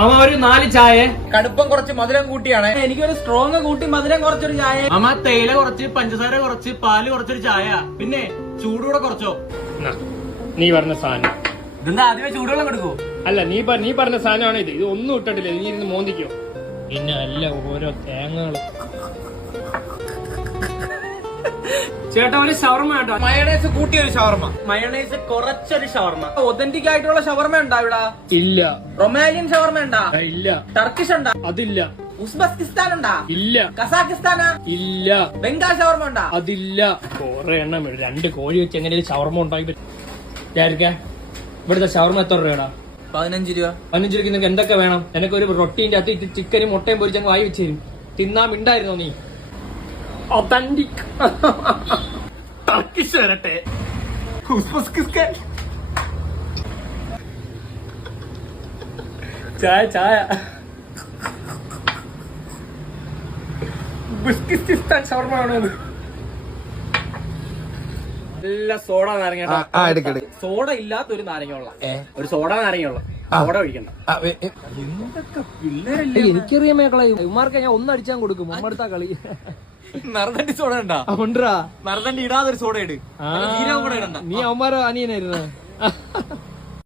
അമ്മ ഒരു 4 ചായ. കടുപ്പം കുറച്ച് മധുരം കൂട്ടിയാണ്. എനിക്കൊരു സ്ട്രോങ് കൂട്ടി മധുരം കുറച്ചൊരു ചായ. അമ്മ തേയില കുറച്ച്, പഞ്ചസാര കുറച്ച്, പാല് കുറച്ചൊരു ചായ. പിന്നെ ചൂടുകൂടെ കുറച്ചോ. നീ പറഞ്ഞ സാധനം ഇതെന്താ ആദ്യമേ ചൂടുവെള്ളം കൊടുക്കൂ? അല്ല, നീ പറഞ്ഞ സാധനമാണ് ഇത്. ഇത് ഒന്നും ഇട്ടിട്ടില്ല. നീ ഇരുന്ന് മോന്തിക്കോ. പിന്നെ അല്ല ഓരോ തേങ്ങകള്. ചേട്ടാ ഒരു ഷവർമ കേട്ടോ. മയണൈസ് കൂട്ടിയൊരു ഷവർമ. മയണൈസ് കുറച്ചൊരു ഷവർമ. ഒതന്റിക് ആയിട്ടുള്ള ഷവർമ ഉണ്ടാ ഇവിടെ? ഇല്ല. റൊമാലിയൻ ഷവർമ ഉണ്ടാ? ഇല്ല. ടർക്കിഷ് ഉണ്ടാ? അതില്ല. ഉസ്ബെക്കിസ്ഥാൻ ഉണ്ടാ? ഇല്ല. കസാക്കിസ്ഥാനാ? ഇല്ല. ബംഗാൾ ഷവർമ ഉണ്ടാ? അതില്ല. കൊറേ എണ്ണം 2 കോഴി വെച്ച് എങ്ങനെ ഷവർമ ഉണ്ടാക്കി ഇവിടുത്തെ ഷവർമ എത്ര രൂപയാടാ? 15 രൂപ. 15 രൂപയ്ക്ക് നിങ്ങൾക്ക് എന്തൊക്കെ വേണം? എനിക്കൊരു റൊട്ടീന്റെ അകത്ത് ചിക്കനും മുട്ടയും പൊരിച്ചങ്ങ് വായി വെച്ച് തരും. തിന്നാൻ മിണ്ടായിരുന്നോ നീ? ഒതന്റിക് ടർക്കിഷ് വരട്ടെ. ചായ ഉസ്ബെക്കിസ്ഥാൻ ഷവർമ ആണോ? നല്ല സോഡ നാരങ്ങ. സോഡ ഇല്ലാത്തൊരു നാരങ്ങയുള്ള ഒരു സോഡ നാരങ്ങയുള്ള സോഡ ഒഴിക്കണ്ട. എനിക്കറിയാൻ മേക്കളെ ഉമ്മാർക്ക് ഞാൻ ഒന്നടിച്ചാൻ കൊടുക്കും. അമ്മടുത്താ കളി. നറുതണ്ടി സോഡ ഉണ്ടാ? ഉണ്ടാ. നറുതണ്ടി ഇടാതൊരു സോഡ ഇട്. നീ അവന്മാരോ അനിയനായിരുന്നു?